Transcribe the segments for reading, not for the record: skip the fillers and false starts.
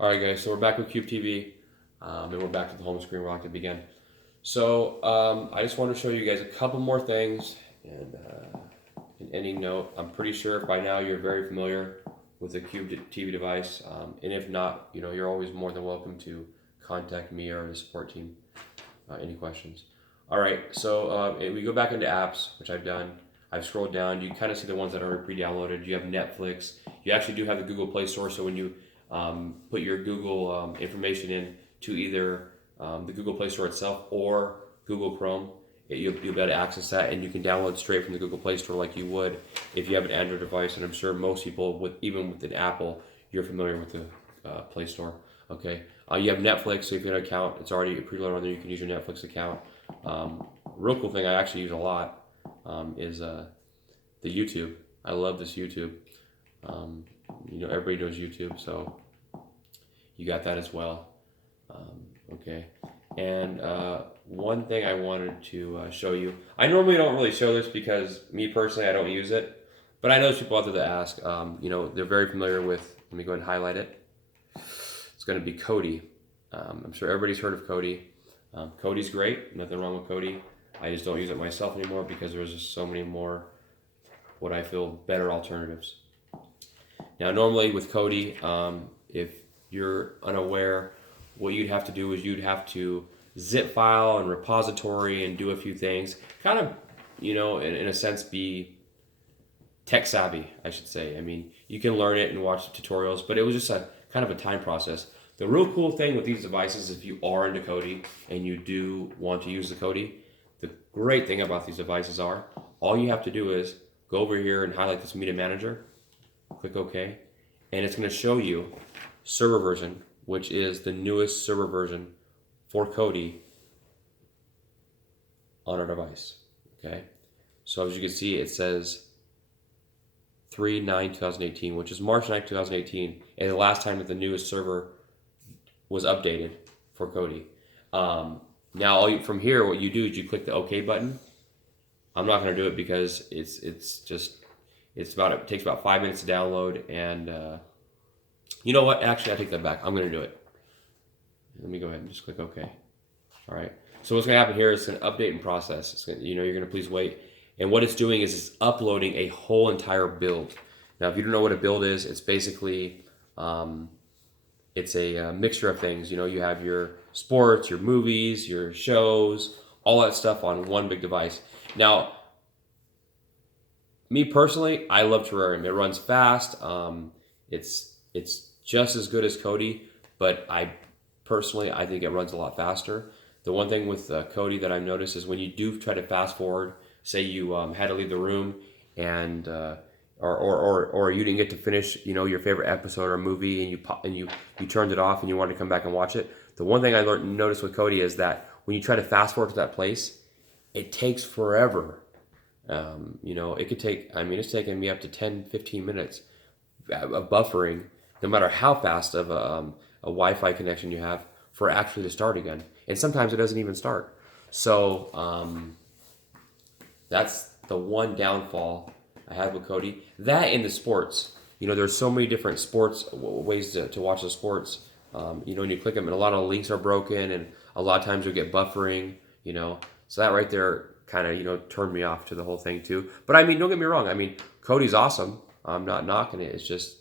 All right, guys. So we're back with Cube TV, and we're back to the home screen where I like to begin. So I just want to show you guys a couple more things, and an ending note. I'm pretty sure by now you're very familiar with the Cube TV device, and if not, you're always more than welcome to contact me or the support team. Any questions? All right. So we go back into apps, which I've done. I've scrolled down. You kind of see the ones that are pre-downloaded. You have Netflix. You actually do have the Google Play Store. So when you put your Google information in to either the Google Play Store itself or Google Chrome, you'll be able to access that, and you can download straight from the Google Play Store like you would if you have an Android device. And I'm sure most people, even with an Apple, you're familiar with the Play Store. Okay. You have Netflix, so if you have an account, it's already preloaded on there. You can use your Netflix account. Real cool thing I actually use a lot is the YouTube. I love this YouTube. Everybody knows YouTube, so you got that as well. Okay. And one thing I wanted to show you. I normally don't really show this because me personally, I don't use it. But I know there's people out there that ask. They're very familiar with. Let me go ahead and highlight it. It's going to be Kodi. I'm sure everybody's heard of Kodi. Kodi's great. Nothing wrong with Kodi. I just don't use it myself anymore because there's just so many more, what I feel, better alternatives. Now, normally with Kodi, if you're unaware, what you'd have to do is you'd have to zip file and repository and do a few things. Kind of, in a sense, be tech savvy, I should say. I mean, you can learn it and watch the tutorials, but it was just a kind of a time process. The real cool thing with these devices, if you are into Kodi and you do want to use the Kodi, the great thing about these devices are, all you have to do is go over here and highlight this Media Manager, click OK, and it's going to show you server version, which is the newest server version for Kodi on our device. Okay, so as you can see, it says 3/9/2018, which is March 9th, 2018, and the last time that the newest server was updated for Kodi. Now, from here, what you do is you click the OK button. I'm not going to do it because it takes about 5 minutes to download, and you know what? Actually, I take that back. I'm going to do it. Let me go ahead and just click OK. All right. So what's going to happen here is an update and process. You're going to please wait. And what it's doing is it's uploading a whole entire build. Now, if you don't know what a build is, it's basically it's a mixture of things. You have your sports, your movies, your shows, all that stuff on one big device. Now, me personally, I love Terrarium. It runs fast. It's just as good as Kodi, but I think it runs a lot faster. The one thing with Kodi that I've noticed is when you do try to fast forward, say you had to leave the room and or you didn't get to finish your favorite episode or movie, and you turned it off and you wanted to come back and watch it. The one thing I noticed with Kodi is that when you try to fast forward to that place, it takes forever. It could take, it's taken me up to 10-15 minutes of buffering, no matter how fast of a Wi-Fi connection you have, for actually to start again. And sometimes it doesn't even start. So that's the one downfall I have with Kodi. That in the sports, there's so many different sports ways to watch the sports. When you click them, and a lot of links are broken, and a lot of times you'll get buffering. So that right there kind of turned me off to the whole thing too. But don't get me wrong. Kodi's awesome. I'm not knocking it. It's just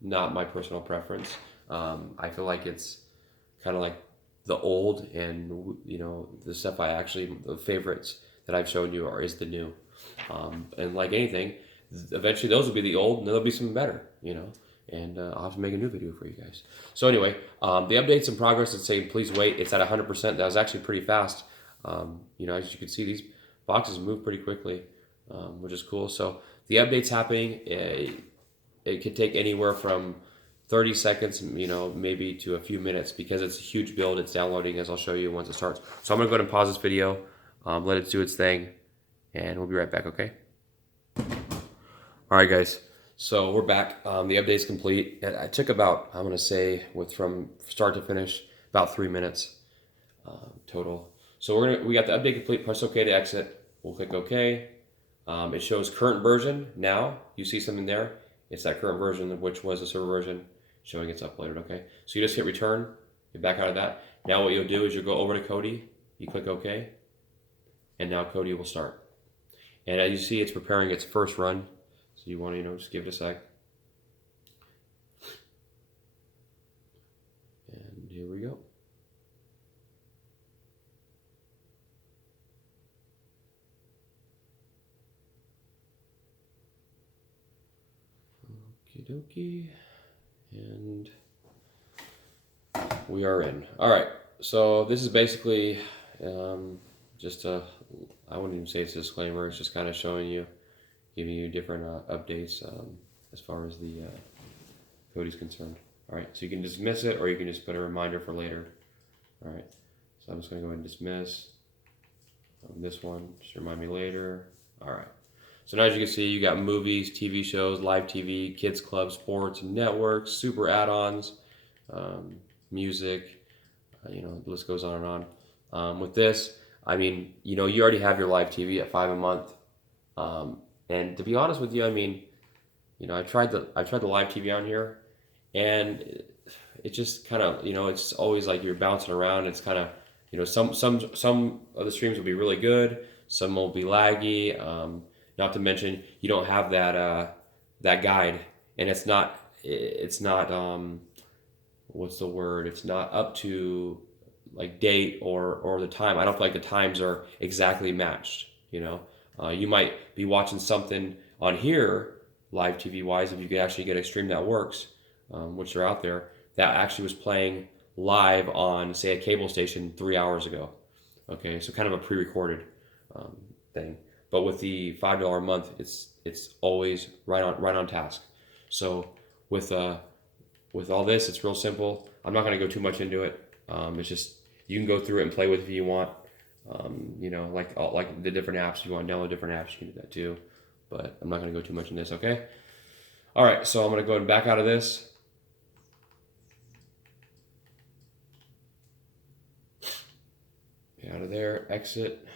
not my personal preference. I feel like it's kind of like the old, and the stuff the favorites that I've shown you is the new. And like anything, eventually those will be the old, and there'll be something better, and I'll have to make a new video for you guys. So anyway, the updates in progress, it's saying please wait. It's at 100%. That was actually pretty fast. As you can see, these boxes move pretty quickly, which is cool. So the update's happening. It could take anywhere from 30 seconds, maybe to a few minutes, because it's a huge build. It's downloading, as I'll show you once it starts. So I'm going to go ahead and pause this video, let it do its thing, and we'll be right back, okay? All right, guys. So we're back. The update's complete. It took about, I'm going to say, from start to finish, about 3 minutes total. So we got the update complete. Press OK to exit. We'll click OK. It shows current version. Now you see something there. It's that current version, which was the server version. showing it's uploaded, okay? So you just hit return, you back out of that. Now what you'll do is you'll go over to Kodi, you click OK, and now Kodi will start. And as you see, it's preparing its first run. So you want to, just give it a sec. And here we go. Okie dokie. And we are in. All right. So this is basically just a, I wouldn't even say it's a disclaimer. It's just kind of showing you, giving you different updates as far as the Kodi's concerned. All right. So you can dismiss it, or you can just put a reminder for later. All right. So I'm just going to go ahead and dismiss this one. Just remind me later. All right. So now as you can see, you got movies, TV shows, live TV, kids club, sports, networks, super add-ons, music, the list goes on and on. With this, I mean, you already have your live TV at $5 a month. And to be honest with you, I mean, I tried the live TV on here, and it just kind of, it's always like you're bouncing around. It's kind of, some of the streams will be really good, some will be laggy. Not to mention you don't have that guide, and it's not what's the word? It's not up to like date or the time. I don't feel like the times are exactly matched. You might be watching something on here live TV wise, if you could actually get a stream that works, which are out there, that actually was playing live on, say, a cable station 3 hours ago. Okay, so kind of a pre-recorded thing. But with the $5 a month, it's always right on task. So with all this, it's real simple. I'm not going to go too much into it. It's just you can go through it and play with it if you want. Like the different apps. If you want to download different apps, you can do that too. But I'm not going to go too much in this. Okay. All right. So I'm going to go ahead and back out of this. Get out of there. Exit.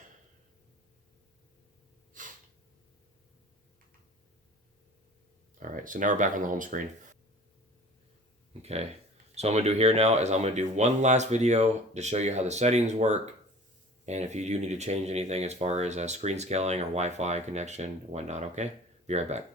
All right, so now we're back on the home screen. Okay, so what I'm gonna do here now is I'm gonna do one last video to show you how the settings work, and if you do need to change anything as far as screen scaling or Wi-Fi connection and whatnot, okay? Be right back.